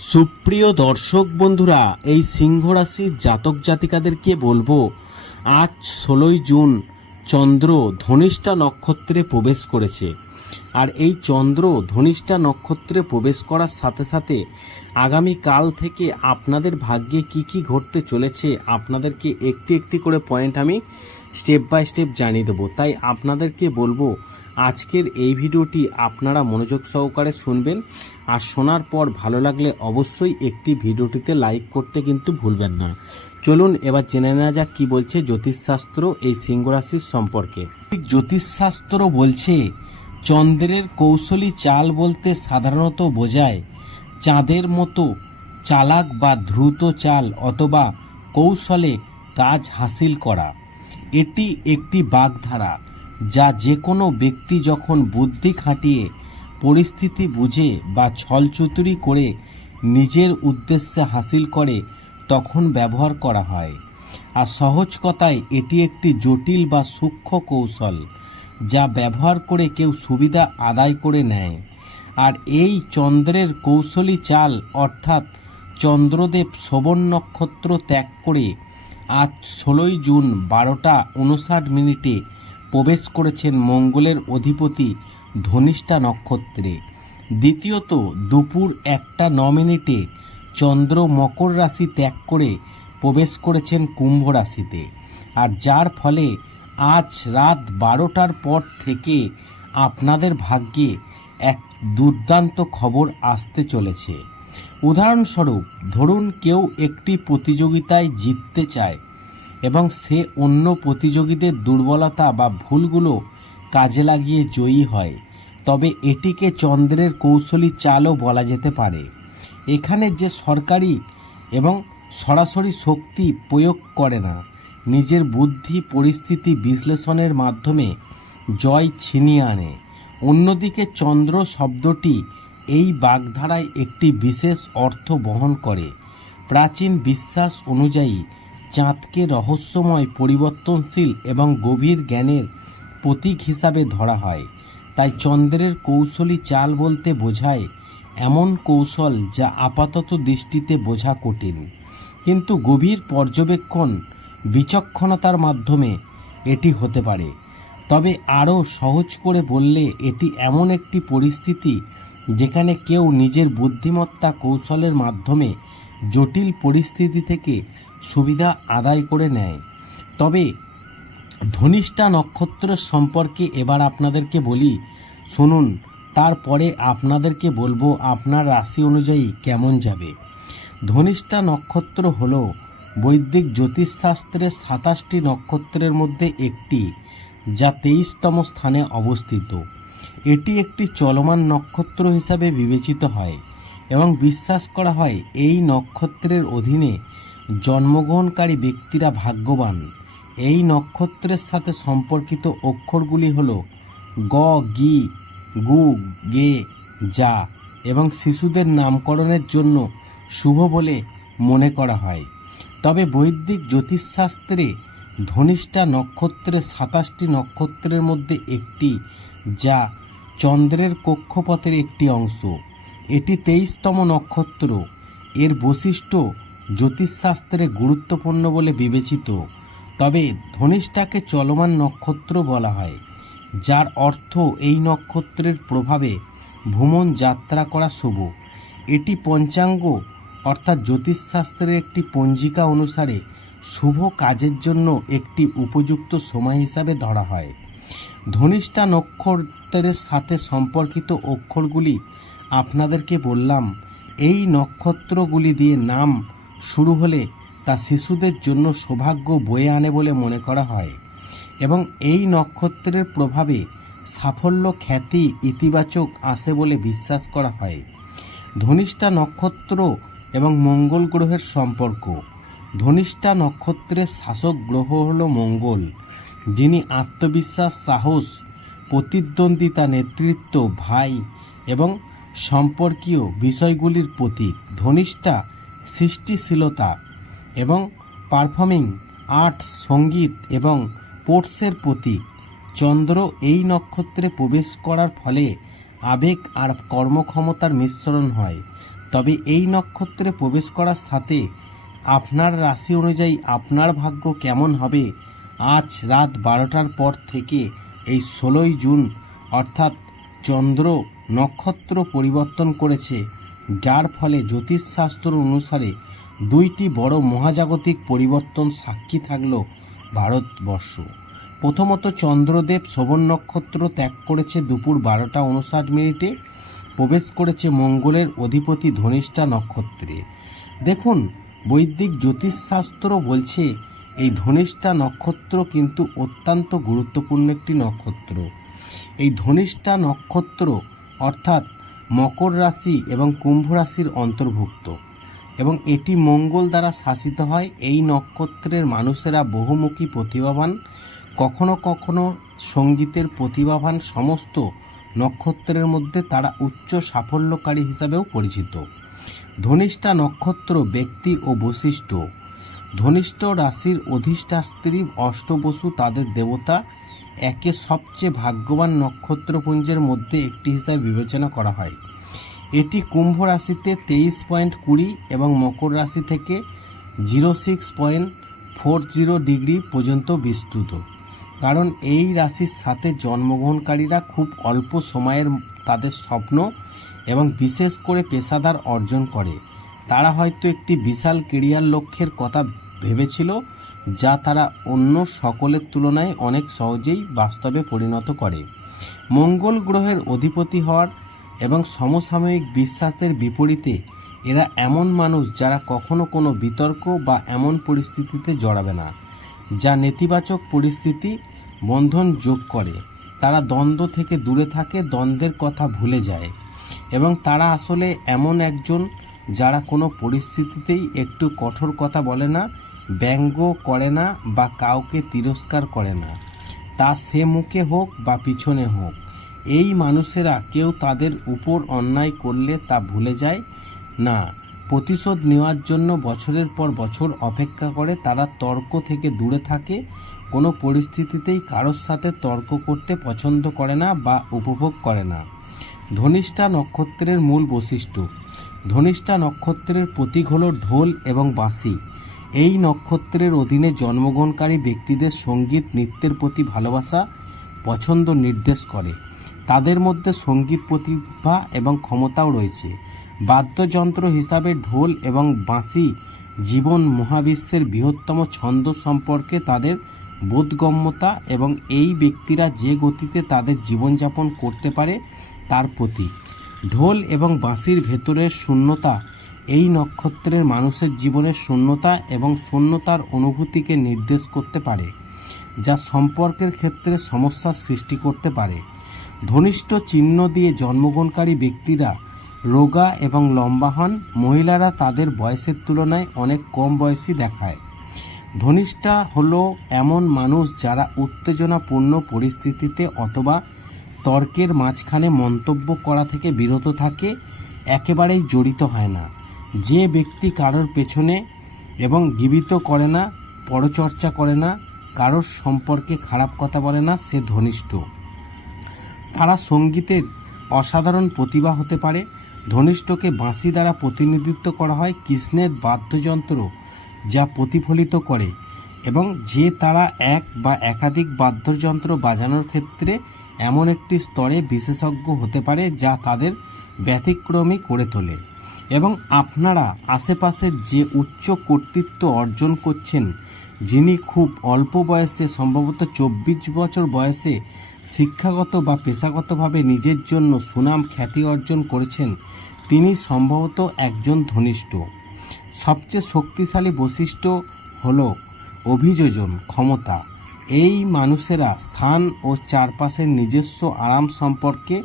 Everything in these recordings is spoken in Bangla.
সুপ্রিয় দর্শক বন্ধুরা, এই সিংহ রাশির জাতক জাতিকাদেরকে বলব, আজ ষোলোই জুন চন্দ্র ধনিষ্ঠা নক্ষত্রে প্রবেশ করেছে। আর এই চন্দ্র ধনিষ্ঠা নক্ষত্রে প্রবেশ করার সাথে সাথে আগামী কাল থেকে আপনাদের ভাগ্যে কি কি ঘটতে চলেছে আপনাদেরকে একটি একটি করে পয়েন্ট আমি স্টেপ বাই স্টেপ জানিয়ে দেবো। তাই আপনাদেরকে বলব, আজকের এই ভিডিওটি আপনারা মনোযোগ সহকারে শুনবেন। আর শোনার পর ভালো লাগলে অবশ্যই একটি ভিডিওটিতে লাইক করতে কিন্তু ভুলবেন না। চলুন এবার জেনে নেওয়া যাক কি বলছে জ্যোতিষশাস্ত্র এই সিংহ রাশির সম্পর্কে। ঠিক জ্যোতিষশাস্ত্র বলছে, চন্দ্রের কৌশলী চাল বলতে সাধারণত বোঝায় চাঁদের মতো চালাক বা দ্রুত চাল অথবা কৌশলে কাজ হাসিল করা। এটি একটি বাগধারা যা যে কোনো ব্যক্তি যখন বুদ্ধি খাটিয়ে পরিস্থিতি বুঝে বা ছলচতুরি করে নিজের উদ্দেশ্যে হাসিল করে তখন ব্যবহার করা হয়। আর সহজ কথায় এটি একটি জটিল বা সূক্ষ্ম কৌশল যা ব্যবহার করে কেউ সুবিধা আদায় করে নেয়। আর এই চন্দ্রের কৌশলী চাল অর্থাৎ চন্দ্রদেব শ্রবণ নক্ষত্র ত্যাগ করে আজ ষোলোই জুন বারোটা উনষাট মিনিটে প্রবেশ করেছেন মঙ্গলের অধিপতি ধনিষ্ঠা নক্ষত্রে। দ্বিতীয়ত, দুপুর একটা ন মিনিটে চন্দ্র মকর রাশি ত্যাগ করে প্রবেশ করেছেন কুম্ভ রাশিতে। আর যার ফলে আজ রাত বারোটার পর থেকে আপনাদের ভাগ্যে এক দুর্দান্ত খবর আসতে চলেছে। উদাহরণস্বরূপ, ধরুন কেউ একটি প্রতিযোগিতায় জিততে চায় এবং সে অন্য প্রতিযোগীদের দুর্বলতা বা ভুলগুলো কাজে লাগিয়ে জয়ী হয়। তবে এটিকে চন্দ্রের কৌশলী চালও বলা যেতে পারে। এখানে যে সরকারি এবং সরাসরি শক্তি প্রয়োগ করে না, নিজের বুদ্ধি পরিস্থিতি বিশ্লেষণের মাধ্যমে জয় ছিনিয়ে আনে। অন্যদিকে চন্দ্র শব্দটি এই বাগধারায় একটি বিশেষ অর্থ বহন করে। প্রাচীন বিশ্বাস অনুযায়ী, চাঁদকে রহস্যময়, পরিবর্তনশীল এবং গভীর জ্ঞানের প্রতীক হিসাবে ধরা হয়। তাই চন্দ্রের কৌশলী চাল বলতে বোঝায় এমন কৌশল যা আপাতত দৃষ্টিতে বোঝা কঠিন। কিন্তু গভীর পর্যবেক্ষণ, বিচক্ষণতার মাধ্যমে এটি হতে পারে। তবে আরও সহজ করে বললে এটি এমন একটি পরিস্থিতি যেখানে কেউ নিজের বুদ্ধিমত্তা কৌশলের মাধ্যমে জটিল পরিস্থিতি থেকে সুবিধা আদায় করে নেয়। তবে ধনিষ্ঠা নক্ষত্র সম্পর্কে এবার আপনাদেরকে বলি, শুনুন, তারপরে আপনাদেরকে বলব আপনার রাশি অনুযায়ী কেমন যাবে। ধনিষ্ঠা নক্ষত্র হল বৈদিক জ্যোতিষশাস্ত্রের সাতাশটি নক্ষত্রের মধ্যে একটি, যা তেইশতম স্থানে অবস্থিত। এটি একটি চলমান নক্ষত্র হিসাবে বিবেচিত হয় এবং বিশ্বাস করা হয় এই নক্ষত্রের অধীনে জন্মগ্রহণকারী ব্যক্তিরা ভাগ্যবান। এই নক্ষত্রের সাথে সম্পর্কিত অক্ষরগুলি হল গ, গি, গু, গে, যা এবং শিশুদের নামকরণের জন্য শুভ বলে মনে করা হয়। তবে বৈদিক জ্যোতিষশাস্ত্রে ধনিষ্ঠা নক্ষত্রের সাতাশটি নক্ষত্রের মধ্যে একটি, যা চন্দ্রের কক্ষপথের একটি অংশ। এটি তেইশতম নক্ষত্র। এর বৈশিষ্ট্য জ্যোতিষশাস্ত্রে গুরুত্বপূর্ণ বলে বিবেচিত। তবে ধনিষ্ঠাকে চলমান নক্ষত্র বলা হয়, যার অর্থ এই নক্ষত্রের প্রভাবে ভ্রমণ যাত্রা করা শুভ। এটি পঞ্চাঙ্গ, অর্থাৎ জ্যোতিষশাস্ত্রের একটি পঞ্জিকা অনুসারে শুভ কাজের জন্য একটি উপযুক্ত সময় হিসাবে ধরা হয়। ধনিষ্ঠা নক্ষত্রের সাথে সম্পর্কিত অক্ষরগুলি আপনাদেরকে বললাম, এই নক্ষত্রগুলি দিয়ে নাম শুরু হলে তা শিশুদের জন্য সৌভাগ্য বয়ে আনে বলে মনে করা হয় এবং এই নক্ষত্রের প্রভাবে সাফল্য, খ্যাতি ইতিবাচক আসে বলে বিশ্বাস করা হয়। ধনিষ্ঠা নক্ষত্র এবং মঙ্গল গ্রহের সম্পর্ক। ধনিষ্ঠা নক্ষত্রের শাসক গ্রহ হল মঙ্গল, যিনি আত্মবিশ্বাস, সাহস, প্রতিদ্বন্দ্বিতা, নেতৃত্ব, ভাই এবং সম্পর্কীয় বিষয়গুলির প্রতীক। ধনিষ্ঠা সৃষ্টিশীলতা এবং পারফর্মিং আর্টস সংগীত এবং স্পোর্টসের প্রতীক। চন্দ্র এই নক্ষত্রে প্রবেশ করার ফলে আবেগ আর কর্মক্ষমতার মিশ্রণ হয়। তবে এই নক্ষত্রে প্রবেশ করার সাথে আপনার রাশি অনুযায়ী আপনার ভাগ্য কেমন হবে? আজ রাত বারোটার পর থেকে এই ষোলোই জুন, অর্থাৎ চন্দ্র নক্ষত্র পরিবর্তন করেছে, যার ফলে জ্যোতিষশাস্ত্র অনুসারে দুইটি বড় মহাজাগতিক পরিবর্তন সাক্ষী থাকল ভারতবর্ষ। প্রথমত চন্দ্রদেব শোভন নক্ষত্র ত্যাগ করেছে দুপুর বারোটা উনষাট মিনিটে, প্রবেশ করেছে মঙ্গলের অধিপতি ধনিষ্ঠা নক্ষত্রে। দেখুন, বৈদিক জ্যোতিষশাস্ত্র বলছে, এই ধনিষ্ঠা নক্ষত্র কিন্তু অত্যন্ত গুরুত্বপূর্ণ একটি নক্ষত্র। এই ধনিষ্ঠা নক্ষত্র অর্থাৎ মকর রাশি এবং কুম্ভ রাশির অন্তর্ভুক্ত। এবং এটি মঙ্গল দ্বারা শাসিত হয়। এই নক্ষত্রের মানুষেরা বহুমুখী প্রতিভাবান। কখনো কখনো সঙ্গীতের প্রতিভাবান সমস্ত নক্ষত্রের মধ্যে তারা উচ্চ সাফল্যকারী হিসাবেও পরিচিত। ধনিষ্ঠা নক্ষত্র ব্যক্তি ও বৈশিষ্ট্য। ধনিষ্ঠ রাশির অধিষ্ঠাত্রী অষ্টবসু তাদের দেবতা। একে সবচেয়ে ভাগ্যবান নক্ষত্রপুঞ্জের মধ্যে একটি হিসাবে বিবেচনা করা হয়। এটি কুম্ভ রাশিতে তেইশ পয়েন্ট কুড়ি এবং মকর রাশি থেকে zero six point four zero degree পর্যন্ত বিস্তৃত। কারণ এই রাশির সাথে জন্মগ্রহণকারীরা খুব অল্প সময়ের তাদের স্বপ্ন এবং বিশেষ করে পেশাদার অর্জন করে। তারা হয়তো একটি বিশাল কেরিয়ার লক্ষ্যের কথা ভেবেছিল, যা তারা অন্য সকলের তুলনায় অনেক সহজেই বাস্তবে পরিণত করে। মঙ্গল গ্রহের অধিপতি হওয়ার এবং সমসাময়িক বিশ্বাসের বিপরীতে এরা এমন মানুষ যারা কখনো কোনো বিতর্ক বা এমন পরিস্থিতিতে জড়াবে না, যা নেতিবাচক পরিস্থিতি বন্ধন যোগ করে। তারা দ্বন্দ্ব থেকে দূরে থাকে, দ্বন্দ্বের কথা ভুলে যায় এবং তারা আসলে এমন একজন যারা কোনো পরিস্থিতিতেই একটু কঠোর কথা বলে না, ব্যঙ্গ করে না বা কাউকে তিরস্কার করে না। তা সে মুখে হোক বা পিছনে হোক। এই মানুষেরা কেউ তাদের উপর অন্যায় করলে তা ভুলে যায়? না। প্রতিশোধ নেওয়ার জন্য বছরের পর বছর অপেক্ষা করে তারা তর্ক থেকে দূরে থাকে। কোনো পরিস্থিতিতেই কারোর সাথে তর্ক করতে পছন্দ করে না বা উপভোগ করে না। ধনিষ্ঠা নক্ষত্রের মূল বৈশিষ্ট্য। ধনিষ্ঠা নক্ষত্রের প্রতীক হল ঢোল এবং বাঁশি। এই নক্ষত্রের অধীনে জন্মগ্রহণকারী ব্যক্তিদের সংগীত, নৃত্যের প্রতি ভালোবাসা, পছন্দ নির্দেশ করে। তাদের মধ্যে সংগীত প্রতিভা এবং ক্ষমতাও রয়েছে। বাদ্যযন্ত্র হিসাবে ঢোল এবং বাঁশি জীবন মহাবিশ্বের বৃহত্তম ছন্দ সম্পর্কে তাদের বোধগম্যতা এবং এই ব্যক্তিরা যে গতিতে তাদের জীবনযাপন করতে পারে তার প্রতীক। ঢোল এবং বাঁশির ভেতরের শূন্যতা এই নক্ষত্রের মানুষের জীবনের শূন্যতা এবং শূন্যতার অনুভূতিকে নির্দেশ করতে পারে, যা সম্পর্কের ক্ষেত্রে সমস্যার সৃষ্টি করতে পারে। ধনিষ্ঠ চিহ্ন দিয়ে জন্মগ্রহণকারী ব্যক্তিরা রোগা এবং লম্বা হন। মহিলারা তাদের বয়সের তুলনায় অনেক কম বয়সী দেখায়। ধনিষ্ঠা হলো এমন মানুষ যারা উত্তেজনাপূর্ণ পরিস্থিতিতে অথবা তর্কের মাঝখানে মন্তব্য করা থেকে বিরত থাকে, একেবারেই জড়িত হয় না। যে ব্যক্তি কারোর পেছনে এবং জীবিত করে না, পরচর্চা করে না, কারোর সম্পর্কে খারাপ কথা বলে না, সে ধনিষ্ঠ। তারা সঙ্গীতের অসাধারণ প্রতিভা হতে পারে। ধনিষ্ঠকে বাঁশি দ্বারা প্রতিনিধিত্ব করা হয় কৃষ্ণের বাদ্যযন্ত্র যা প্রতিফলিত করে এবং যে তারা এক বা একাধিক বাদ্যযন্ত্র বাজানোর ক্ষেত্রে এমন একটি স্তরে বিশেষজ্ঞ হতে পারে যা তাদের ব্যতিক্রমী করে তোলে। এবং আপনারা আশেপাশের যে উচ্চ কর্তৃত্ব অর্জন করছেন যিনি খুব অল্প বয়সে, সম্ভবত চব্বিশ বছর বয়সে শিক্ষাগত বা পেশাগতভাবে নিজের জন্য সুনাম, খ্যাতি অর্জন করেছেন, তিনি সম্ভবত একজন ধনিষ্ঠ। সবচেয়ে শক্তিশালী বৈশিষ্ট্য হল অভিযোজন, ক্ষমতা। এই মানুষেরা স্থান ও চারপাশের নিজস্ব আরাম সম্পর্কে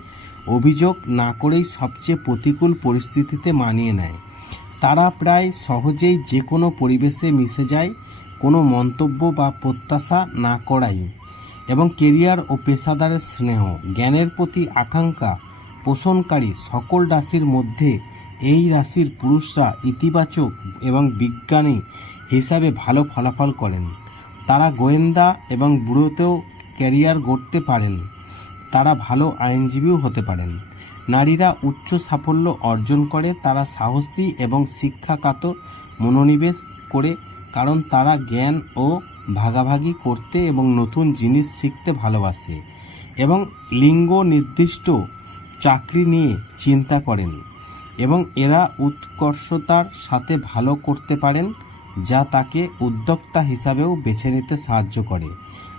অভিযোগ না করেই সবচেয়ে প্রতিকূল পরিস্থিতিতে মানিয়ে নেয়। তারা প্রায় সহজেই যে কোনো পরিবেশে মিশে যায় কোনো মন্তব্য বা প্রত্যাশা না করাই এবং কেরিয়ার ও পেশাদারের স্নেহ, জ্ঞানের প্রতি আকাঙ্ক্ষা পোষণকারী সকল রাশির মধ্যে এই রাশির পুরুষরা ইতিবাচক এবং বিজ্ঞানী হিসাবে ভালো ফলাফল করেন। তারা গোয়েন্দা এবং বুড়োতেও ক্যারিয়ার গড়তে পারেন। তারা ভালো আইনজীবীও হতে পারেন। নারীরা উচ্চ সাফল্য অর্জন করে, তারা সাহসী এবং শিক্ষাকাতর মনোনিবেশ করে কারণ তারা জ্ঞান ও ভাগাভাগি করতে এবং নতুন জিনিস শিখতে ভালোবাসে এবং লিঙ্গ নির্দিষ্ট চাকরি নিয়ে চিন্তা করেন এবং এরা উৎকর্ষতার সাথে ভালো করতে পারেন যা তাকে উদ্যোক্তা হিসাবেও বেছে নিতে সাহায্য করে।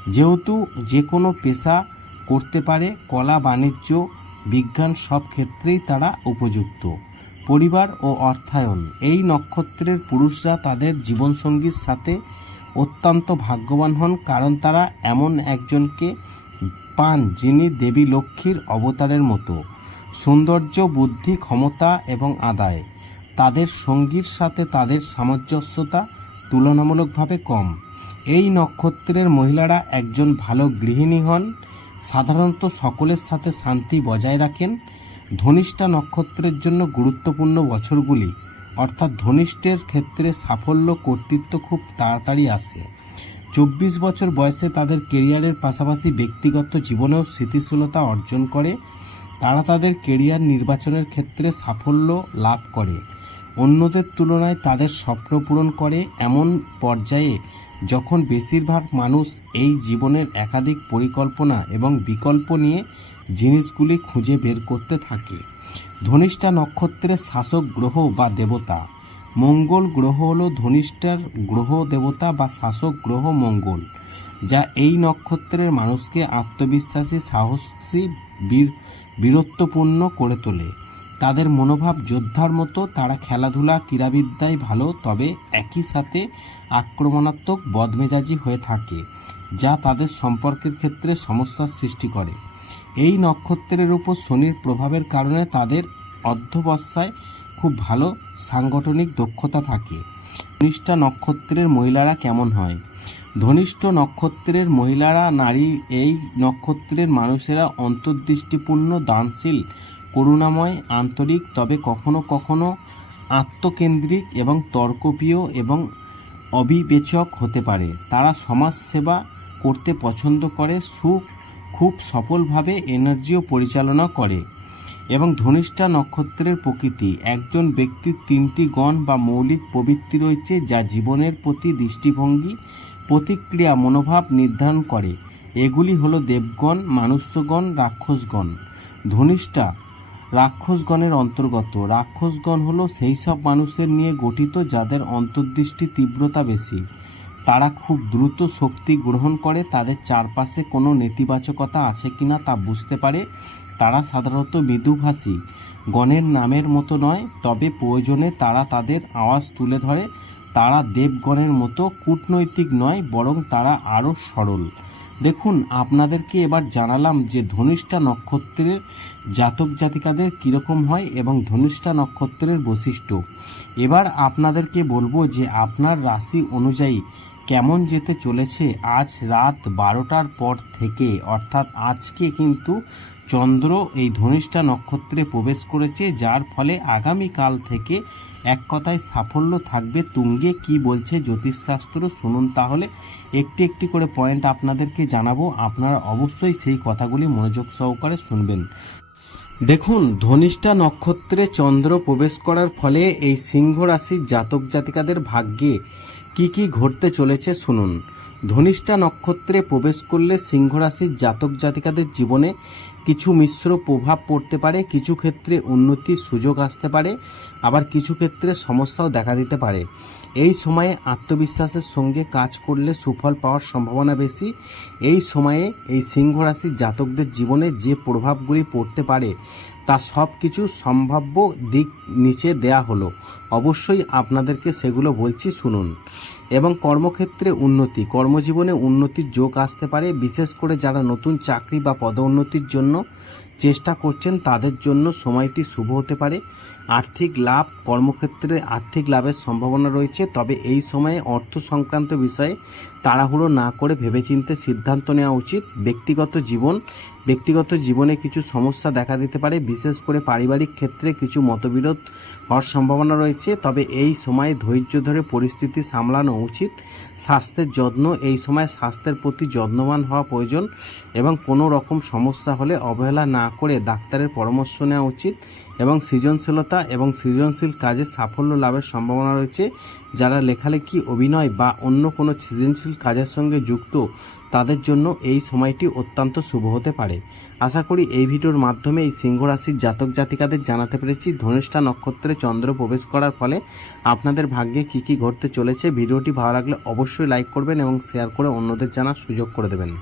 যেহেতু যে কোনো পেশা করতে পারে, কলা, বাণিজ্য, বিজ্ঞান সব ক্ষেত্রেই তারা উপযুক্ত। পরিবার ও অর্থায়ন। এই নক্ষত্রের পুরুষরা তাদের জীবনসঙ্গীর সাথে অত্যন্ত ভাগ্যবান হন কারণ তারা এমন একজনকে পান যিনি দেবী লক্ষ্মীর অবতারের মতো। সৌন্দর্য, বুদ্ধি, ক্ষমতা এবং আদায়। তাদের সঙ্গীর সাথে তাদের সামঞ্জস্যতা তুলনামূলকভাবে কম। এই নক্ষত্রের মহিলারা একজন ভালো গৃহিণী হন। সাধারণত সকলের সাথে শান্তি বজায় রাখেন। ধনিষ্ঠা নক্ষত্রের জন্য গুরুত্বপূর্ণ বছরগুলি, অর্থাৎ ধনিষ্ঠের ক্ষেত্রে সাফল্য, কর্তৃত্ব খুব তাড়াতাড়ি আসে। চব্বিশ বছর বয়সে তাদের কেরিয়ারের পাশাপাশি ব্যক্তিগত জীবনেও স্থিতিশীলতা অর্জন করে। তারা তাদের কেরিয়ার নির্বাচনের ক্ষেত্রে সাফল্য লাভ করে। অন্যদের তুলনায় তাদের স্বপ্ন পূরণ করে। এমন পর্যায়ে যখন বেশিরভাগ মানুষ এই জীবনের একাধিক পরিকল্পনা এবং বিকল্প নিয়ে জিনিসগুলি খুঁজে বের করতে থাকে। ধনিষ্ঠা নক্ষত্রের শাসক গ্রহ বা দেবতা। মঙ্গল গ্রহ হলো ধনিষ্ঠার গ্রহ, দেবতা বা শাসক গ্রহ মঙ্গল, যা এই নক্ষত্রের মানুষকে আত্মবিশ্বাসী, সাহসী, বীর, বীরত্বপূর্ণ করে তোলে। তাদের মনোভাব যোদ্ধার মতো, তারা খেলাধুলা, ক্রীড়াবিদ্যায় ভালো, তবে একই সাথে আক্রমণাত্মক, বদমেজাজি হয়ে থাকে, যা তাদের সম্পর্কের ক্ষেত্রে সমস্যার সৃষ্টি করে। এই নক্ষত্রের উপর শনির প্রভাবের কারণে তাদের অর্ধবস্যায় খুব ভালো সাংগঠনিক দক্ষতা থাকে। ধনিষ্ঠা নক্ষত্রের মহিলারা কেমন হয়? ধনিষ্ঠ নক্ষত্রের মহিলারা নারী, এই নক্ষত্রের মানুষেরা অন্তর্দৃষ্টিপূর্ণ, দানশীল, করুণাময়, আন্তরিক, তবে কখনো কখনো আত্মকেন্দ্রিক এবং তর্কপ্রিয় এবং অবিবেচক হতে পারে। তারা সমাজসেবা করতে পছন্দ করে, সুখ খুব সফলভাবে এনার্জিও পরিচালনা করে এবং ধনিষ্ঠা নক্ষত্রের প্রকৃতি। একজন ব্যক্তির তিনটি গণ বা মৌলিক প্রবৃত্তি রয়েছে যা জীবনের প্রতি দৃষ্টিভঙ্গি, প্রতিক্রিয়া, মনোভাব নির্ধারণ করে। এগুলি হলো দেবগণ, মানুষ্যগণ, রাক্ষসগণ। ধনিষ্ঠা রাক্ষসগণের অন্তর্গত। রাক্ষসগণ হলো সেই সব মানুষের নিয়ে গঠিত যাদের অন্তর্দৃষ্টি তীব্রতা বেশি। তারা খুব দ্রুত শক্তি গ্রহণ করে, তাদের চারপাশে কোনো নেতিবাচকতা আছে কিনা তা বুঝতে পারে। তারা সাধারণত মৃদুভাষী গণের নামের মতো নয়, তবে প্রয়োজনে তারা তাদের আওয়াজ তুলে ধরে। তারা দেবগণের মতো কূটনৈতিক নয়, বরং তারা আরও সরল। দেখুন, আপনাদেরকে এবার জানালাম যে ধনিষ্ঠা নক্ষত্রের জাতক জাতিকাদের কীরকম হয় এবং ধনিষ্ঠা নক্ষত্রের বৈশিষ্ট্য। এবার আপনাদেরকে বলব যে আপনার রাশি অনুযায়ী কেমন যেতে চলেছে আজ রাত বারোটার পর থেকে? অর্থাৎ আজকে কিন্তু চন্দ্র এই ধনিষ্ঠা নক্ষত্রে প্রবেশ করেছে, যার ফলে আগামীকাল থেকে এক কথায় সাফল্য থাকবে। তুঙ্গে কি বলছে জ্যোতিষশাস্ত্র? শুনুন তাহলে। একটি একটি করে পয়েন্ট আপনাদেরকে জানাব। আপনারা অবশ্যই সেই কথাগুলি মনোযোগ সহকারে শুনবেন। দেখুন, ধনিষ্ঠা নক্ষত্রে চন্দ্র প্রবেশ করার ফলে এই সিংহ রাশির জাতক জাতিকাদের ভাগ্যে কি কি ঘটতে চলেছে শুনুন। ধনিষ্ঠা নক্ষত্রে প্রবেশ করলে সিংহরাশির জাতক জাতিকাদের জীবনে কিছু মিশ্র প্রভাব পড়তে পারে, কিছু ক্ষেত্রে উন্নতির সুযোগ আসতে পারে, আবার কিছু ক্ষেত্রে সমস্যাও দেখা দিতে পারে। এই সময়ে আত্মবিশ্বাসের সঙ্গে কাজ করলে সুফল পাওয়ার সম্ভাবনা বেশি। এই সময়ে এই সিংহ রাশির জাতকদের জীবনে যে প্রভাবগুলি পড়তে পারে, তা সব কিছু সম্ভাব্য দিক নিচে দেয়া হলো। অবশ্যই আপনাদেরকে সেগুলো বলছি শুনুন। এবং কর্মক্ষেত্রে উন্নতি, কর্মজীবনে উন্নতির যোগ আসতে পারে, বিশেষ করে যারা নতুন চাকরি বা পদোন্নতির জন্য চেষ্টা করছেন, তাদের জন্য সময়টি শুভ হতে পারে। আর্থিক লাভ, কর্মক্ষেত্রে আর্থিক লাভের সম্ভাবনা রয়েছে, তবে এই সময়ে অর্থ সংক্রান্ত বিষয়ে তাড়াহুড়ো না করে ভেবেচিন্তে সিদ্ধান্ত নেওয়া উচিত। ব্যক্তিগত জীবন ব্যক্তিগত জীবনে কিছু সমস্যা দেখা দিতে পারে, বিশেষ করে পারিবারিক ক্ষেত্রে কিছু মতবিরোধ হওয়ার সম্ভাবনা রয়েছে। তবে এই সময়ে ধৈর্য ধরে পরিস্থিতি সামলানো উচিত। স্বাস্থ্যের যত্ন, এই সময় স্বাস্থ্যের প্রতি যত্নবান হওয়া প্রয়োজন এবং কোনো রকম সমস্যা হলে অবহেলা না করে ডাক্তারের পরামর্শ নেওয়া উচিত এবং সৃজনশীলতা এবং সৃজনশীল কাজে সাফল্য লাভের সম্ভাবনা রয়েছে। যারা লেখালেখি, অভিনয় বা অন্য কোনো সৃজনশীল কাজের সঙ্গে যুক্ত তাদের জন্য এই সময়টি অত্যন্ত শুভ হতে পারে। আশা করি এই ভিডিওর মাধ্যমে এই সিংহ রাশির জাতক জাতিকাদের জানাতে পেরেছি। ধনিষ্ঠা নক্ষত্রে চন্দ্র প্রবেশ করার ফলে আপনাদের ভাগ্যে কি কি ঘটতে চলেছে। ভিডিওটি ভালো লাগলে অবশ্যই লাইক করবেন এবং শেয়ার করে অন্যদের জানার সুযোগ করে দেবেন।